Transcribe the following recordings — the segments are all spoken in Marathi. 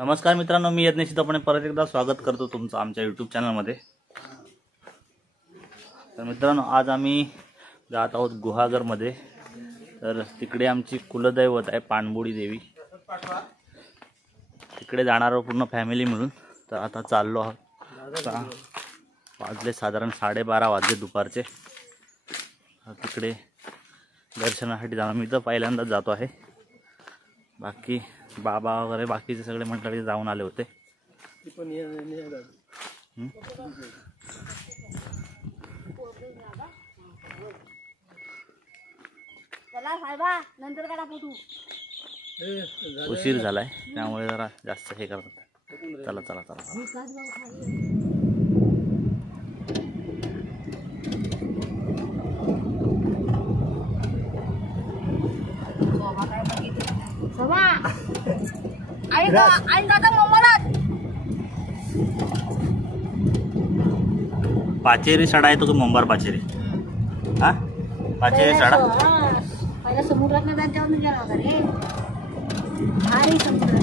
नमस्कार मित्रांनो, मी यज्ञेश आपण परत एकदा स्वागत करतो तुमचं आमच्या यूट्यूब चॅनलमध्ये। तर मित्रांनो, आज आम्ही जात आहोत गुहागरमध्ये। तर तिकडे आमची कुलदैवत आहे पाणबुडी देवी, तिकडे जाणार आहोत पूर्ण फॅमिली मिळून। तर आता चाललो आहोत, वाजले साधारण 12:30 वाजले दुपारचे। तिकडे दर्शनासाठी जाणार, मी तर पहिल्यांदाच जातो आहे। बाकी बाबा वगैरे बाकीचे सगळे मंडळी जाऊन आले होते। उशीर झालाय त्यामुळे जरा जास्त हे करतात। चला चला चला पाचेरी सडा आहे तो मुंबार पाचेरी। हा पाचेरी सडा पहिला समुद्रात जाऊन गेला होता रे, भारी समुद्र।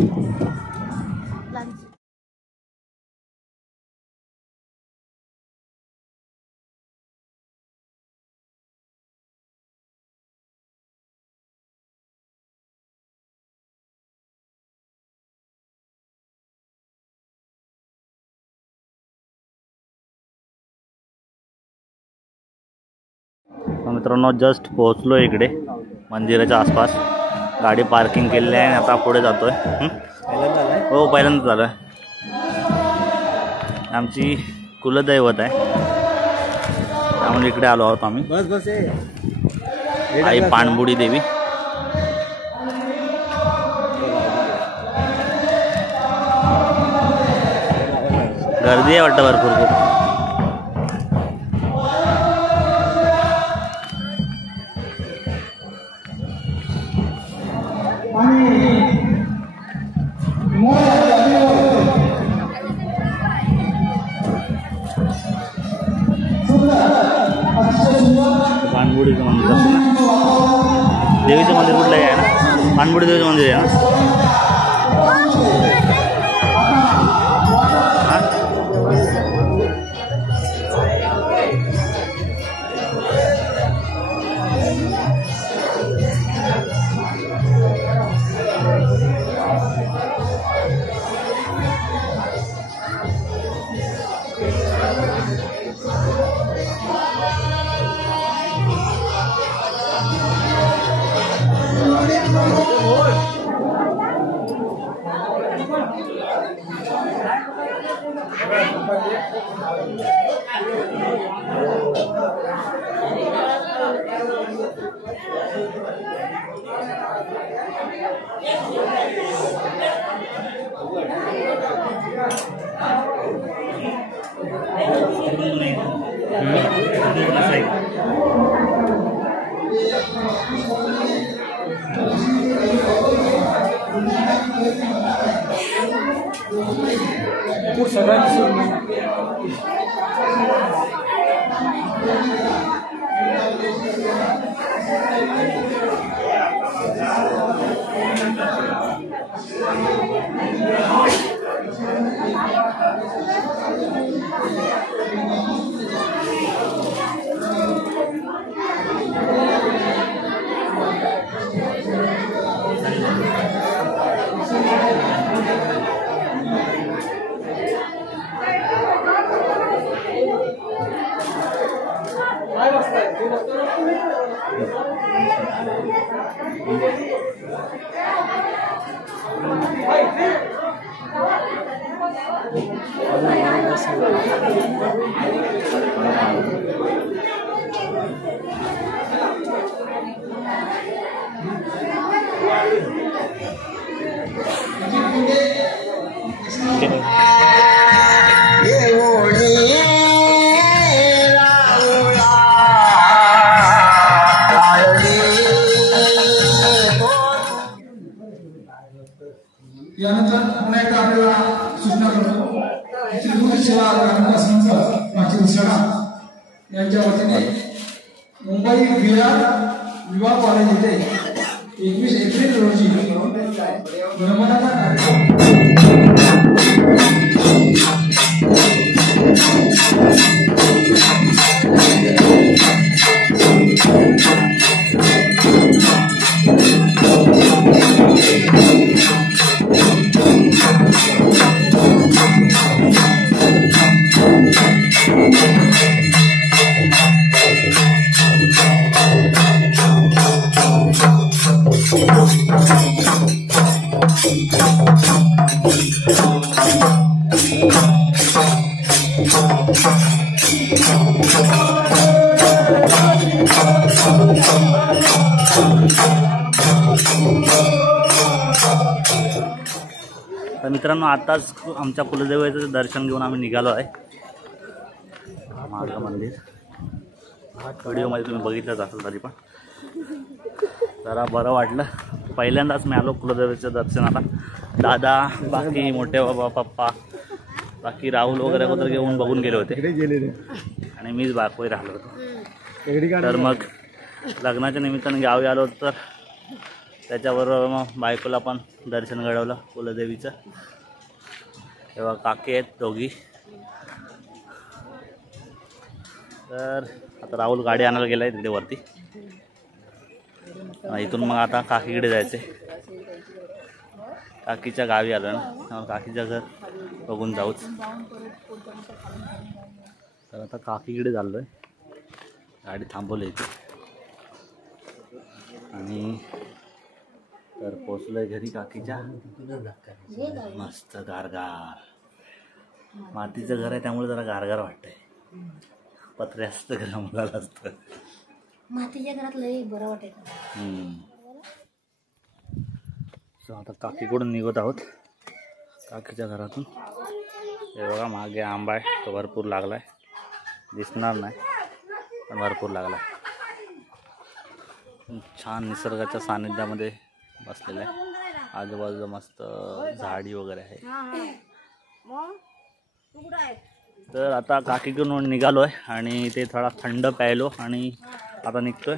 मित्रांनो, जस्ट पोहोचलो इकडे मंदिराच्या आसपास, गाडी पार्किंग केलेली आहे। आता पुढे जातोय। हो, पहिल्यांदा झालं। आमची कुलदैवत आहे त्यामुळे इकडे आलो आहोत आम्ही। बस आई पाणबुडी देवी। गर्दी आहे वाटतं भरपूर खूप। पाणबुडीचं मंदिर असं ना, देवीचं मंदिर कुठलं आहे ना, पाणबुडी देवीचं मंदिर आहे ना। यानंतर पुन्हा एकदा आपल्याला सूचना करतो, श्री सेवा ग्रामीण संस्था मागील सडा यांच्या वतीने मुंबई विहार विवाह कॉलेज येथे 21 एप्रिल रोजी नर्मदा कार्यक्रम तर मित्रांनो आताच आमच्या कुलदेवतेचं दर्शन घेऊन आम्ही निघालो आहे. मागं मंदिर व्हिडिओमध्ये तुम्ही बघितलंच असेल तरी पण जरा बरं वाटलं. पहिल्यांदाच मी आलो कुलदेवतेच्या दर्शनाला. दादा बाकी मोठे बाबा पप्पा बाकी राहुल वगैरे वगैरे घेऊन बघून गेले होते आणि मीच बाकोई राहिलो होतो. तर मग लग्नाच्या निमित्ताने गावी आलो तर त्याच्याबरोबर मग बायकोला पण दर्शन घडवलं कुलदेवीचं. तेव्हा काकी आहेत दोघी. तर आता राहुल गाडी आणायला गेला आहे तिथे वरती. इथून मग आता काकीकडे जायचं आहे. काकीच्या गावी आलो ना त्यामुळे काकीचं घर बघून जाऊच. तर आता काकीकडे चाललो आहे. गाडी थांबवली इथे आणि तर पोचलोय घरी काकीच्या. मस्त गारगार. मातीचं घर आहे त्यामुळे जरा गारगार वाटतंय. पत्र्या असतं घर मुलाला असतं. मातीच्या घरात लई बरं वाटायचं. आता काकीकडून निघत आहोत काकीच्या घरातून. हे बघा मागे आंबा आहे तो भरपूर लागलाय. दिसणार नाही पण भरपूर लागलाय. छान निसर्गाच्या सानिध्यामध्ये बसलेलं आहे. आजूबाजूला मस्त झाडी वगैरे आहे. तर आता काकीकडून निघालो आहे आणि ते थोडा थंड प्यायलो आणि आता निघतोय.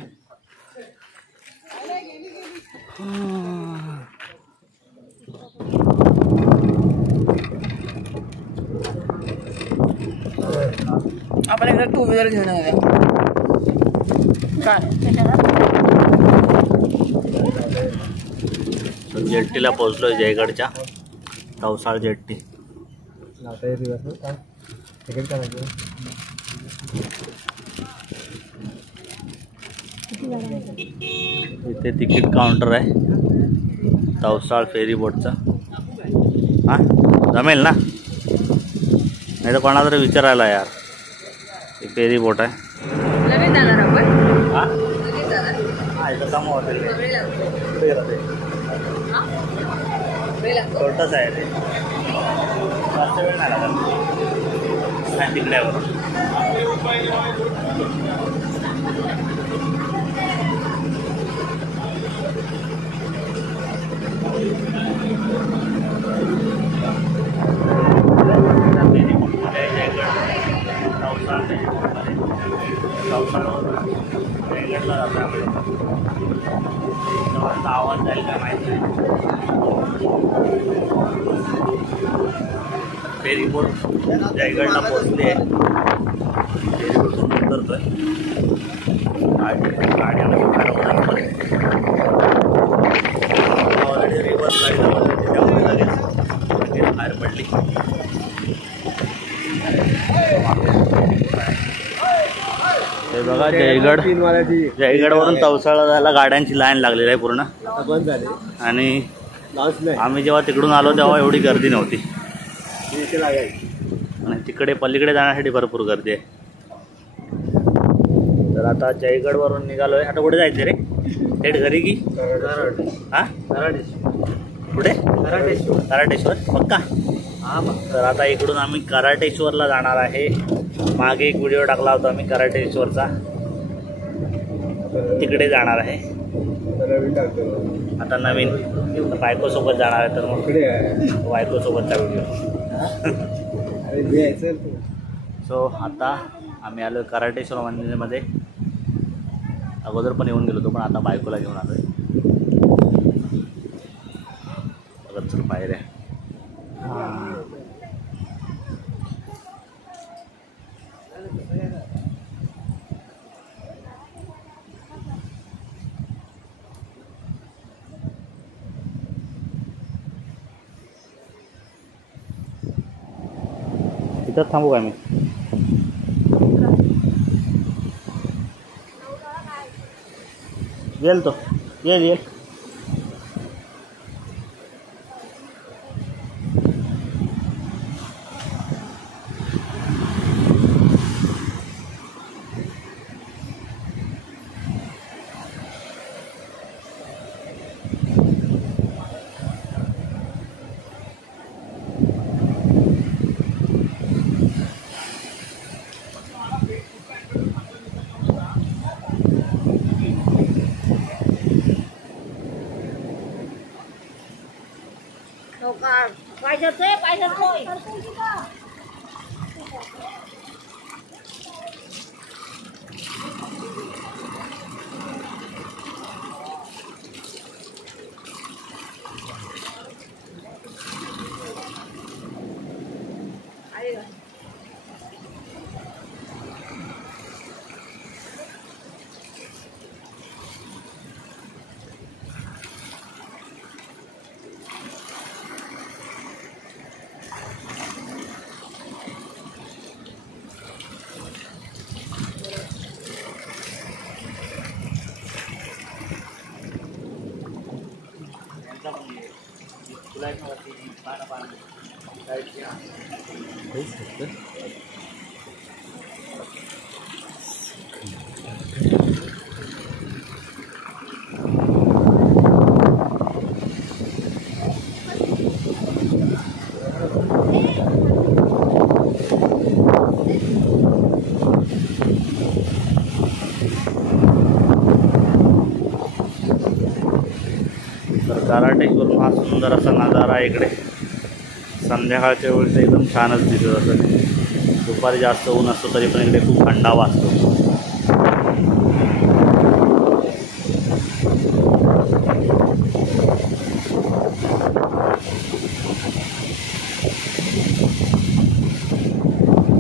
आपण एकदा टू व्हीलर घेऊन जेट्टीला पोहोचलोय जयगडच्या. तवसाळ जेट्टी. इथे तिकीट काउंटर आहे तवसाळ फेरी बोटचा. हां जमेल ना नाही तर कोणाला तरी विचारायला यार. ही फेरी बोट आहे. लगेच जाणार आपण. हां इथं काम हॉटेल छोटंच आहे ते. जास्त वेळ नाही लागत तिकड्यावर. आवाज जाईल का माहिती नाही. फेरी बोट जयगडला पोहोचली आहे. फेरी बोटून उतरतोय. गाडी ऑलरेडी रिव्हर्स गाडी त्यामुळे लगेच बाहेर पडली. हे बघा जयगडवरून तवसाळा जायला गाड्यांची लाईन लागलेली आहे पूर्ण. आणि आम्ही जेव्हा तिकडून आलो तेव्हा एवढी गर्दी नव्हती. आणि तिकडे पलीकडे जाण्यासाठी भरपूर गर्दी आहे. तर आता जयगडवरून निघालोय. आता कुठे जायचं रे? थेट घरी की हां कुठे? कराटेश्वर पक्का. तर आता इकडून आम्ही कराटेश्वरला जाणार आहे. मागे एक व्हिडिओ टाकला होता आम्ही कराटेश्वरचा. तिकडे जाणार आहे आता नवीन. बायकोसोबत जाणार आहे तर मग बायकोसोबतचा व्हिडिओ. सो आता आम्ही आलो कराटेश्वर मंदिरामध्ये. अगोदर पण येऊन गेलो होतो पण आता बायकोला घेऊन आलो आहे. बघत चल पायऱ्या. इथं थांबू का मी? येईल तो, येईल. तर कराटेश्वरून हा सुंदर असा नजारा आहे इकडे. संध्याकाळच्या वेळेस एकदम छानच दिसत असं. दुपारी जास्त ऊन असतो तरी पण इकडे खूप थंडावा असतो.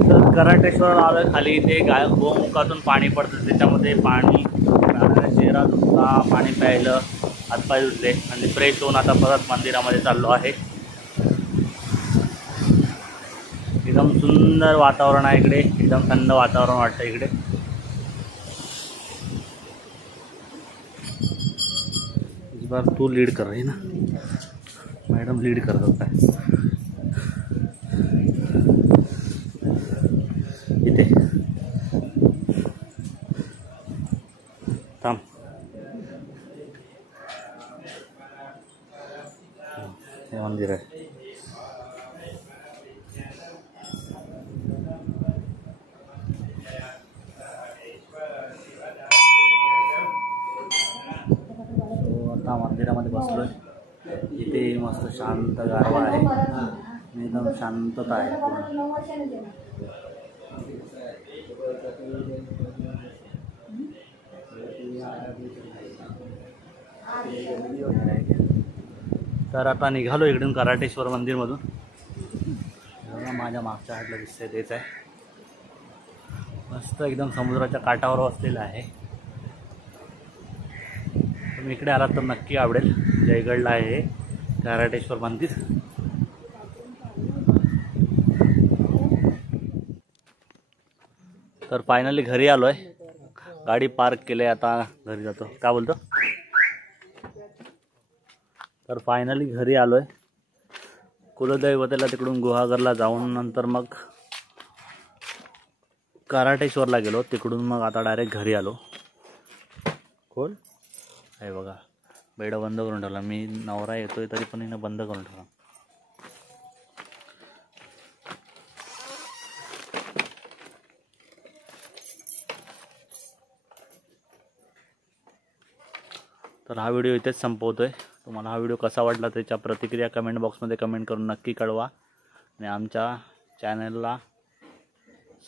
तर कराटेश्वर आलं खाली, इथे गोमुखातून पाणी पडतं, त्याच्यामध्ये पाणी चेहरा धुतला, पाणी प्यायलं, हातपाय धुतले आणि फ्रेश होऊन आता परत मंदिरामध्ये चाललो आहे. एकदम सुंदर वातावरण आहे इकडे, एकदम थंड वातावरण वाटतं इकडे. इस बार तू लीड कर रही ना मॅडम, लीड करतात काय इथे. थांब, हे मंदिर आहे. आता मंदिरामध्ये बसलोय. इथे मस्त शांत गारवा आहे, एकदम शांतता आहे. तर आता निघालो इकडून कराटेश्वर मंदिरमधून. माझ्या मागच्या हातला दिसतंय तेच आहे. मस्त एकदम समुद्राच्या काठावर वसलेलं आहे. तुम्ही इकडे आलात तर नक्की आवडेल. जयगडला आहे कराटेश्वर मंदिर. तर फायनली घरी आलोय. गाडी पार्क केली, आता घरी जातो. काय बोलतो? तर फायनली घरी आलोय. कुलदैवतेला तिकडून गुहागरला जाऊन नंतर मग कराटेश्वरला गेलो, तिकडून मग आता डायरेक्ट घरी आलो. कोण आहे बघा, बेड बंद करून ठेवला. मी नवरा येतोय तरी पण हिनं बंद करून ठेवला. तर हा व्हिडिओ इथेच संपवतोय. तुम्हाला हा व्हिडिओ कसा वाटला त्याच्या प्रतिक्रिया कमेंट बॉक्समध्ये कमेंट करून नक्की कळवा. आणि आमच्या चॅनलला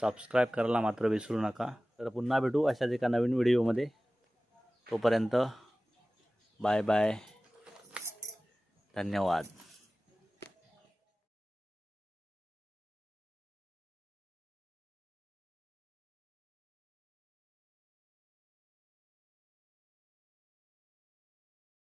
सबस्क्राईब करायला मात्र विसरू नका. तर पुन्हा भेटू अशाच एका नवीन व्हिडिओमध्ये. तोपर्यंत बाय बाय, धन्यवाद.